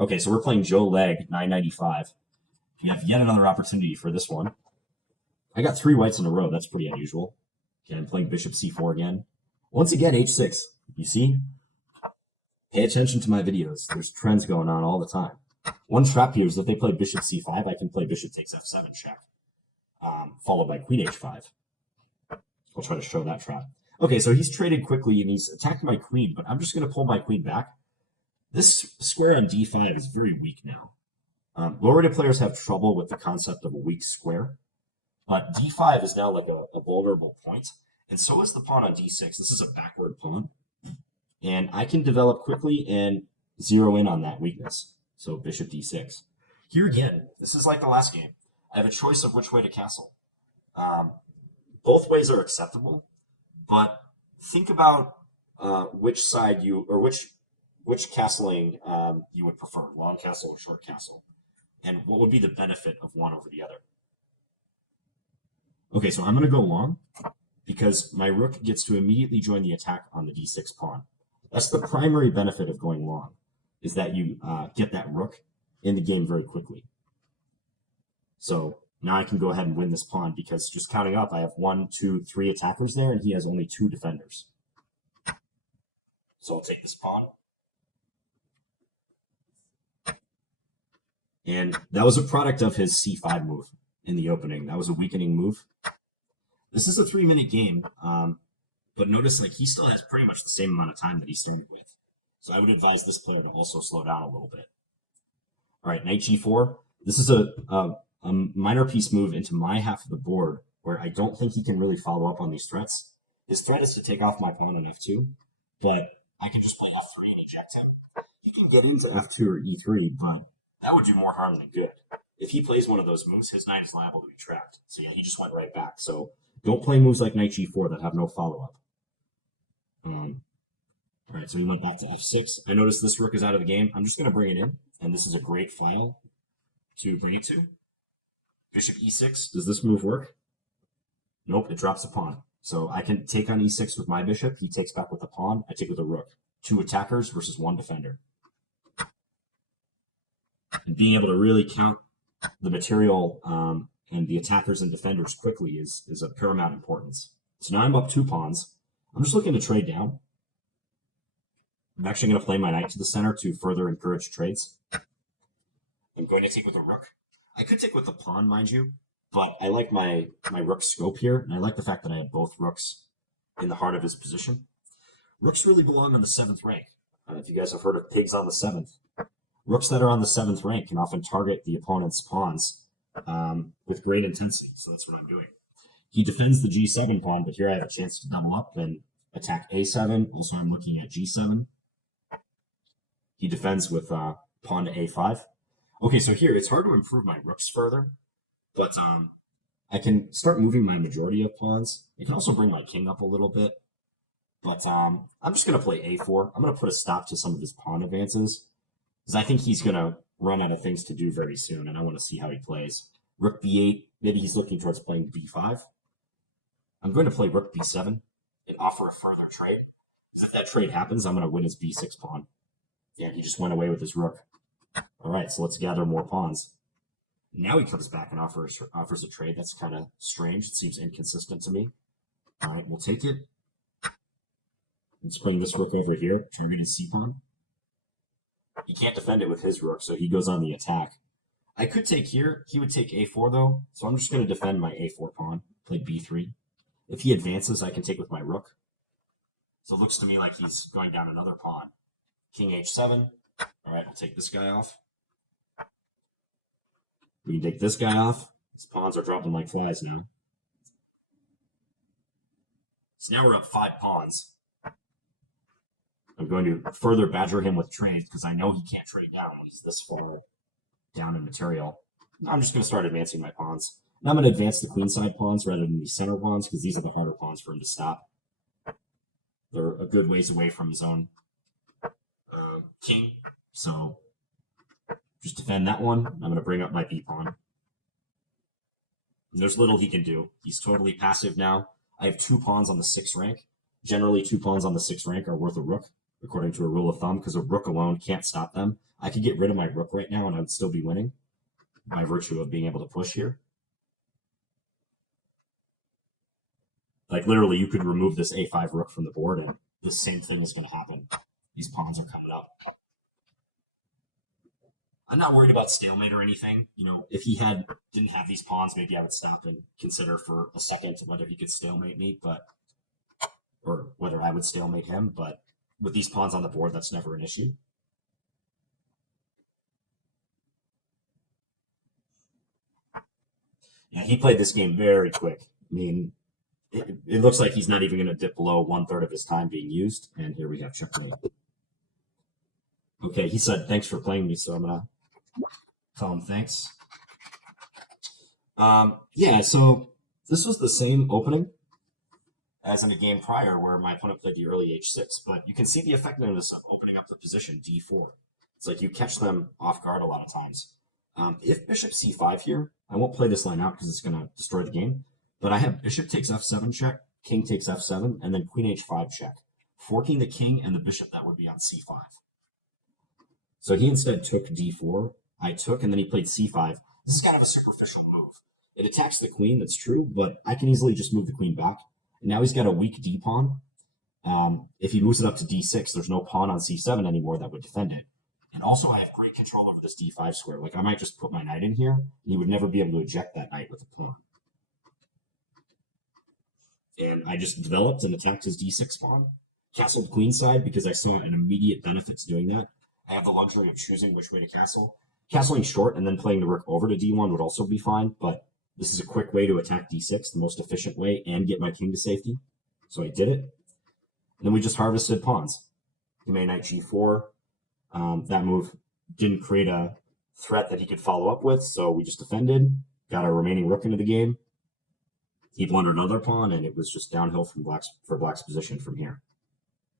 Okay, so we're playing Joe Leg, 995. We have yet another opportunity for this one. I got 3 whites in a row. That's pretty unusual. Okay, I'm playing Bishop C4 again. Once again, H6. You see? Pay attention to my videos. There's trends going on all the time. One trap here is that they play Bishop C5. I can play Bishop takes F7 check, followed by Queen H5. I'll try to show that trap. Okay, so he's traded quickly and he's attacked my queen, but I'm just going to pull my queen back. This square on D5 is very weak now. Lower-rated players have trouble with the concept of a weak square, but D5 is now like a vulnerable point, and so is the pawn on D6. This is a backward pawn, and I can develop quickly and zero in on that weakness. So Bishop D6. Here again, this is like the last game. I have a choice of which way to castle. Both ways are acceptable, but think about which side you, or which castling you would prefer, long castle or short castle, and what would be the benefit of one over the other. Okay, so I'm going to go long because my rook gets to immediately join the attack on the D6 pawn. That's the primary benefit of going long, is that you get that rook in the game very quickly. So now I can go ahead and win this pawn because just counting up, I have 1, 2, 3 attackers there, and he has only 2 defenders. So I'll take this pawn. And that was a product of his C5 move in the opening. That was a weakening move. This is a 3-minute game, but notice like he still has pretty much the same amount of time that he started with. So I would advise this player to also slow down a little bit. All right, knight G4. This is a minor piece move into my half of the board where I don't think he can really follow up on these threats. His threat is to take off my pawn on F2, but I can just play F3 and eject him. He can get into F2 or E3, but that would do more harm than good. If he plays one of those moves, his knight is liable to be trapped. So yeah, he just went right back. So don't play moves like knight G4 that have no follow-up. All right, so he went back to F6. I noticed this rook is out of the game. I'm just going to bring it in, and this is a great flail to bring it to. Bishop E6. Does this move work? Nope, it drops the pawn. So I can take on E6 with my bishop. He takes back with the pawn. I take with a rook. 2 attackers versus 1 defender. And being able to really count the material and the attackers and defenders quickly is of paramount importance. So now I'm up 2 pawns. I'm just looking to trade down. I'm actually going to play my knight to the center to further encourage trades. I'm going to take with a rook. I could take with the pawn, mind you, but I like my rook scope here, and I like the fact that I have both rooks in the heart of his position. Rooks really belong on the 7th rank. If you guys have heard of pigs on the 7th, rooks that are on the 7th rank can often target the opponent's pawns with great intensity, so that's what I'm doing. He defends the G7 pawn, but here I have a chance to double up and attack A7. Also, I'm looking at G7. He defends with pawn to A5. Okay, so here, it's hard to improve my rooks further, but I can start moving my majority of pawns. I can also bring my king up a little bit, but I'm just going to play A4. I'm going to put a stop to some of his pawn advances, because I think he's going to run out of things to do very soon, and I want to see how he plays. Rook B8, maybe he's looking towards playing B5. I'm going to play Rook B7 and offer a further trade, because if that trade happens, I'm going to win his B6 pawn. Yeah, he just went away with his rook. All right, so let's gather more pawns. Now he comes back and offers a trade. That's kind of strange. It seems inconsistent to me. All right, we'll take it. Let's bring this rook over here, targeted C pawn. He can't defend it with his rook, so he goes on the attack. I could take here. He would take A4, though, so I'm just going to defend my A4 pawn, play B3. If he advances, I can take with my rook. So it looks to me like he's going down another pawn. King H7. All right, we'll take this guy off. We can take this guy off. His pawns are dropping like flies now. So now we're up 5 pawns. I'm going to further badger him with trades because I know he can't trade down when he's this far down in material. I'm just going to start advancing my pawns. Now I'm going to advance the queenside pawns rather than the center pawns because these are the harder pawns for him to stop. They're a good ways away from his own king, so just defend that one. I'm going to bring up my B pawn. There's little he can do. He's totally passive now. I have 2 pawns on the 6th rank. Generally, 2 pawns on the 6th rank are worth a rook. according to a rule of thumb, because a rook alone can't stop them. I could get rid of my rook right now and I'd still be winning by virtue of being able to push here. Like literally, you could remove this a5 rook from the board and the same thing is going to happen. These pawns are coming up. I'm not worried about stalemate or anything. You know, if he didn't have these pawns, maybe I would stop and consider for a second whether he could stalemate me, or whether I would stalemate him. But with these pawns on the board, that's never an issue. Yeah, he played this game very quick. I mean, it looks like he's not even going to dip below 1/3 of his time being used. And here we have checkmate. Okay, he said, thanks for playing me, so I'm going to tell him thanks. Yeah, so this was the same opening as in a game prior where my opponent played the early h6, but you can see the effectiveness of opening up the position d4. It's like you catch them off guard a lot of times. If bishop c5 here, I won't play this line out because it's going to destroy the game, but I have bishop takes f7 check, king takes f7, and then queen h5 check, forking the king and the bishop that would be on c5. So he instead took d4, I took, and then he played c5. This is kind of a superficial move. It attacks the queen, that's true, but I can easily just move the queen back. And now he's got a weak d pawn. If he moves it up to d6, there's no pawn on c7 anymore that would defend it. And also I have great control over this d5 square. Like I might just put my knight in here, and he would never be able to eject that knight with a pawn. And I just developed and attacked his d6 pawn. Castled queenside because I saw an immediate benefit to doing that. I have the luxury of choosing which way to castle. Castling short and then playing the rook over to d1 would also be fine, but this is a quick way to attack d6, the most efficient way, and get my king to safety. So I did it. And then we just harvested pawns. He made knight g4. That move didn't create a threat that he could follow up with, so we just defended, got our remaining rook into the game. He blundered another pawn, and it was just downhill for Black's position from here.